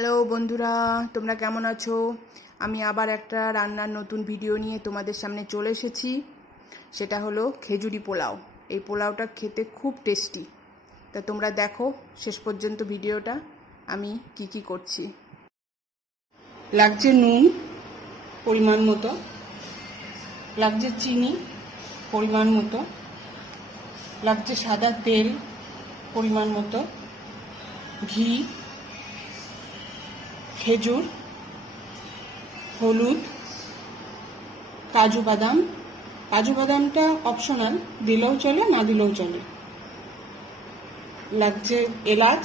Hello বন্ধুরা, তোমরা কেমন আছো? আমি আবার একটা রান্নার নতুন ভিডিও নিয়ে তোমাদের সামনে চলে এসেছি। সেটা হলো খেজুরি পোলাও। এই পোলাওটা খেতে খুব টেস্টি। তা তোমরা দেখো শেষ পর্যন্ত ভিডিওটা আমি কি করছি। লাগছে নুন পরিমাণ মতো, লাগছে চিনি পরিমাণ মতো, লাগছে সাদা তেল পরিমাণ মতো, ঘি, খেজুর, হলুদ, কাজু বাদামটা অপশনাল, দিলেও চলে না দিলেও চলে। লাগছে এলাচ,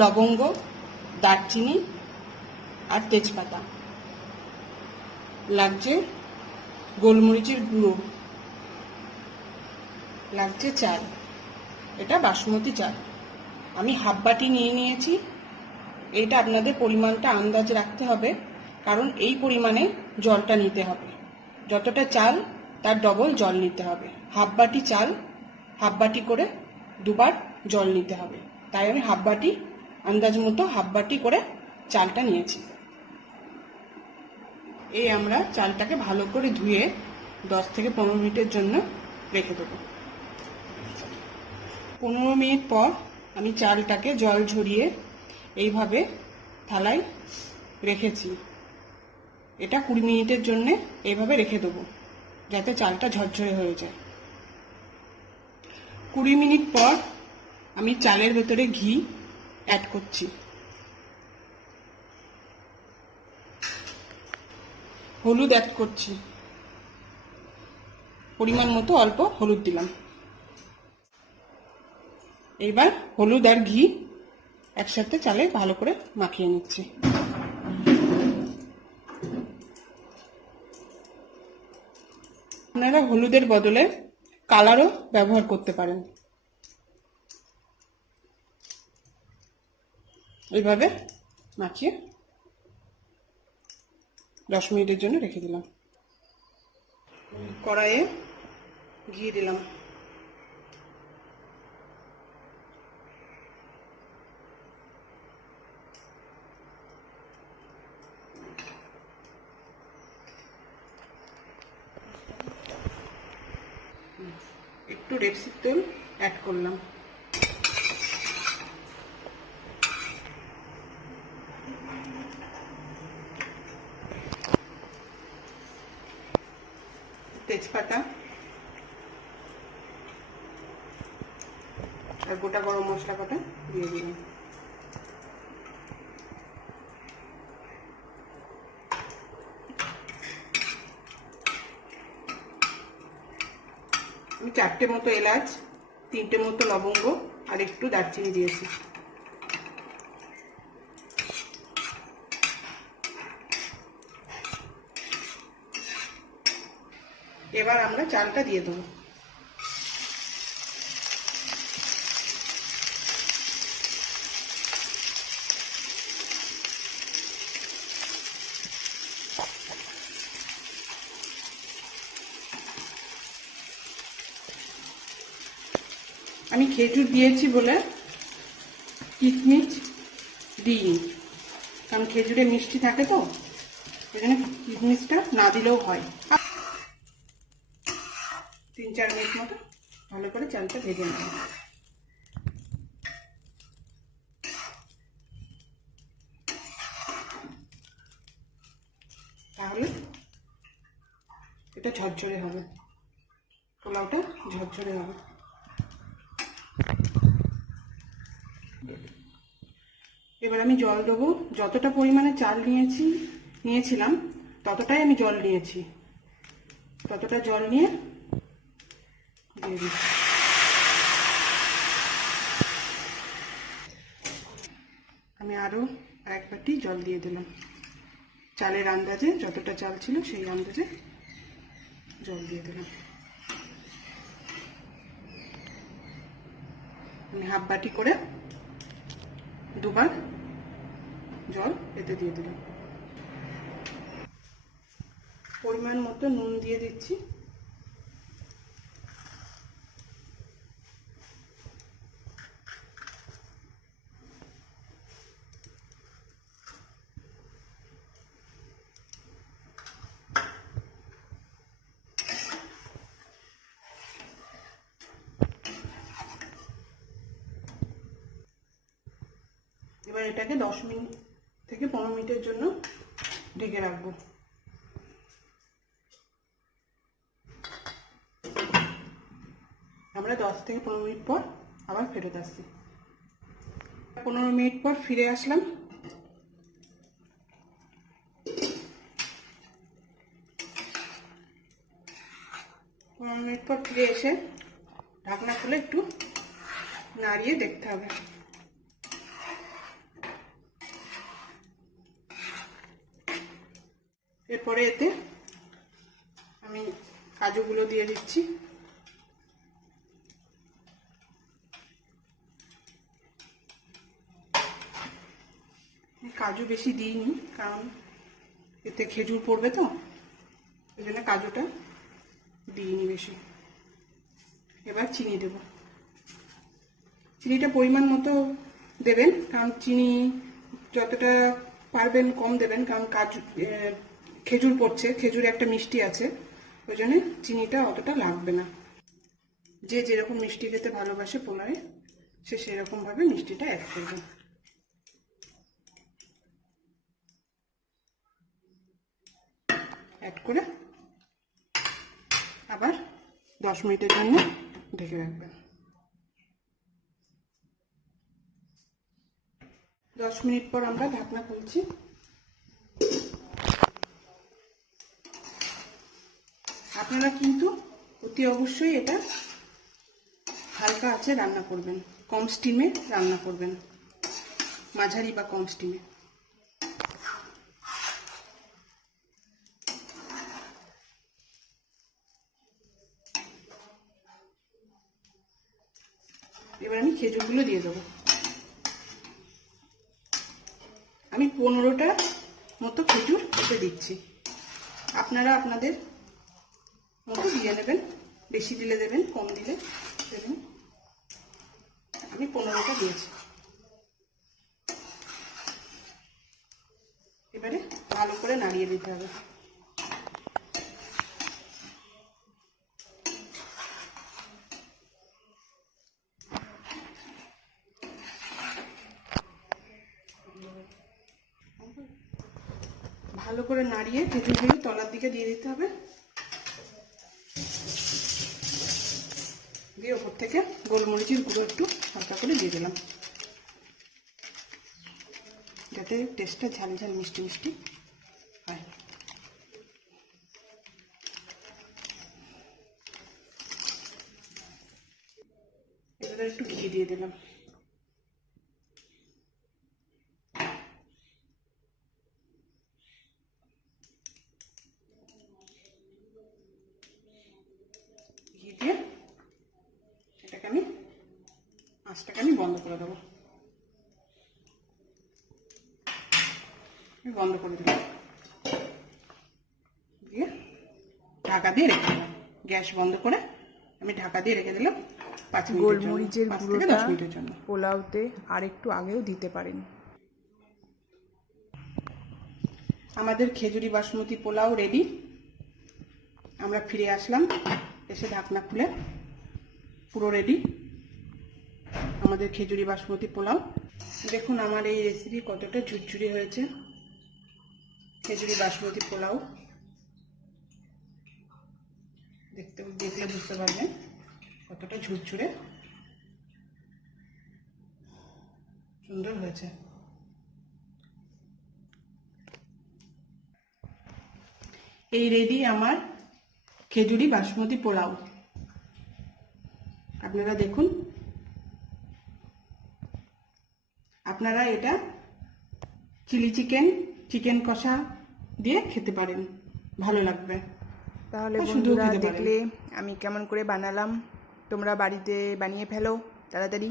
লবঙ্গ, দারচিনি আর তেজপাতা। লাগছে গোলমরিচের গুঁড়ো, লাগছে চাল। এটা বাসমতি চাল, আমি হাফ বাটি নিয়ে নিয়েছি। এটা আপনাদের পরিমাণটা আন্দাজ রাখতে হবে, কারণ এই পরিমাণে জলটা নিতে হবে। যতটা চাল তার ডবল জল নিতে হবে। হাফ বাটি চাল, হাফ বাটি করে দুবার জল নিতে হবে। তাই আমি হাফ বাটি, আন্দাজ মতো হাফ বাটি করে চালটা নিয়েছি। এই আমরা চালটাকে ভালো করে ধুয়ে 10 থেকে 15 মিনিটের জন্য রেখে দেবো। 15 মিনিট পর আমি চালটাকে জল ঝরিয়ে এইভাবে থালায় রেখেছি। এটা 20 মিনিটের জন্য এইভাবে রেখে দেবো, যাতে চালটা ঝরঝরে হয়ে যায়। 20 মিনিট পর আমি চালের ভেতরে ঘি অ্যাড করছি। হলুদ অ্যাড করছি, পরিমাণ মতো অল্প হলুদ দিলাম। এবার হলুদ আর ঘি একসাথে চালে ভালো করে মাখিয়ে নিচ্ছি। আপনারা হলুদের বদলে কালারও ব্যবহার করতে পারেন। এইভাবে মাখিয়ে 10 মিনিটের জন্য রেখে দিলাম। কড়াইয়ে ঘি দিলাম, একটু রেপসির তেল অ্যাড করলাম। তেজপাতা আর গোটা গরম মশলা কটা দিয়ে দিলাম। আমি 4টে মতো এলাচ, 3টে মতো লবঙ্গ আর একটু দারচিনি দিয়েছি। এবার আমরা চালটা দিয়ে দেবো। আমি খেজুর দিয়েছি বলে কিশমিশ দিইনি, কারণ খেজুরে মিষ্টি থাকে তো, এই জন্য কিশমিশটা না দিলেও হয়। 3-4 মিনিট মতো ভালো করে চালটা ভেজে নেব। তাহলে এটা ঝরঝরে হবে, পোলাওটা ঝরঝরে হবে। এবার আমি জল দেবো। যতটা পরিমাণে চাল নিয়েছিলাম ততটাই আমি জল নিয়েছি। ততটা জল নিয়ে দিয়ে দিচ্ছি। আমি আরো 1 বাটি জল দিয়ে দিলাম। চালের আন্দাজে, যতটা চাল ছিল সেই আন্দাজে জল দিয়ে দিলাম। আমি হাফ বাটি করে দুবার জল এতে দিয়ে দিলাম। পরিমাণ মতো নুন দিয়ে দিচ্ছি। এটাকে 10 মিনিট থেকে 15 মিনিটের জন্য ঢেকে রাখবো। আমরা 10 থেকে 15 মিনিট পর আবার ফেরত আসছি। 15 মিনিট পর ফিরে আসলাম। মিনিট পর ফিরে এসে ঢাকনা খুলে একটু নাড়িয়ে দেখতে হবে। এরপরে এতে আমি কাজুগুলো দিয়ে দিচ্ছি। কাজু বেশি দিইনি, কারণ এতে খেজুর পড়বে তো, ওই জন্য কাজুটা দিইনি বেশি। এবার চিনি দেব। চিনিটা পরিমাণ মতো দেবেন, কারণ চিনি যতটা পারবেন কম দেবেন, কারণ কাজু খেজুর পড়ছে, খেজুরে একটা মিষ্টি আছে, ওই জন্য চিনিটা অতটা লাগবে না। যে যেরকম মিষ্টি খেতে ভালোবাসে পোলাওয়ে, সে সেরকম ভাবে মিষ্টিটা অ্যাড করবে। অ্যাড করে আবার 10 মিনিটের জন্য ঢেকে রাখবেন। 10 মিনিট পর আমরা ঢাকনা খুলছি। আপনারা কিন্তু অতি অবশ্যই এটা হালকা আঁচে রান্না করবেন, কম স্টিমে রান্না করবেন, মাঝারি বা কম স্টিমে। এবার আমি খেজুরগুলো দিয়ে দেবো। আমি 15টা মতো খেজুর এতে দিচ্ছি। আপনারা আপনাদের মতো দিয়ে নেবেন, বেশি দিলে দেবেন, কম দিলে দেবেন। আমি 15টা দিয়েছি। এবারে ভালো করে নাড়িয়ে দিতে হবে। ভালো করে নাড়িয়ে খেজুরগুলো তলার দিকে দিয়ে দিতে হবে, দিয়ে ওপর থেকে গোলমরিচের গুঁড়ো একটু হালকা করে দিয়ে দিলাম, যাতে টেস্টটা ঝাল ঝাল মিষ্টি মিষ্টি হয়। এবারে একটু ঘি দিয়ে দিলাম। ঘি দিয়ে এটাকে আমি আঁচটাকে আমি বন্ধ করে দেবো। বন্ধ করে দিলাম, দিয়ে ঢাকা দিয়ে রেখে দিলাম। গ্যাস বন্ধ করে আমি ঢাকা দিয়ে রেখে দিলাম 5 মিনিট। গোলমরিচের গুঁড়োটা পোলাওতে আর একটু আগেও দিতে পারেন। আমাদের খেজুরি বাসমতি পোলাও রেডি। আমরা ফিরে আসলাম, এসে ঢাকনা খুলে পুরো রেডি আমাদের খেজুরি বাসমতি পোলাও। দেখুন আমার এই রেসিপি কতটা ঝুরঝুরি হয়েছে। খেজুরি বাসমতি পোলাও দেখলে বুঝতে পারবেন কতটা ঝুরঝুরে সুন্দর হয়েছে। এই রেডি আমার খেজুরি বাসমতি পোলাও। আপনারা দেখুন, আপনারা এটা চিলি চিকেন, চিকেন কষা দিয়ে খেতে পারেন, ভালো লাগবে। তাহলে বন্ধুরা দেখলে আমি কেমন করে বানালাম, তোমরা বাড়িতে বানিয়ে ফেলো তাড়াতাড়ি।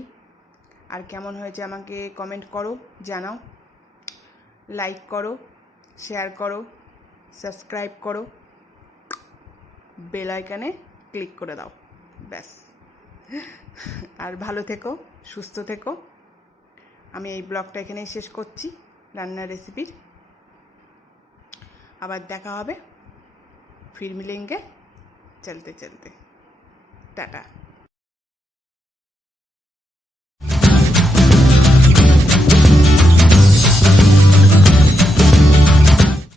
আর কেমন হয়েছে আমাকে কমেন্ট করো, জানাও, লাইক করো, শেয়ার করো, সাবস্ক্রাইব করো, বেল আইকনে ক্লিক করে দাও, ব্যাস। আর ভালো থেকো, সুস্থ থেকো। আমি এই ব্লগটা এখানেই শেষ করছি রান্নার রেসিপির। আবার দেখা হবে, फिर मिलेंगे चलते चलते। टाटा।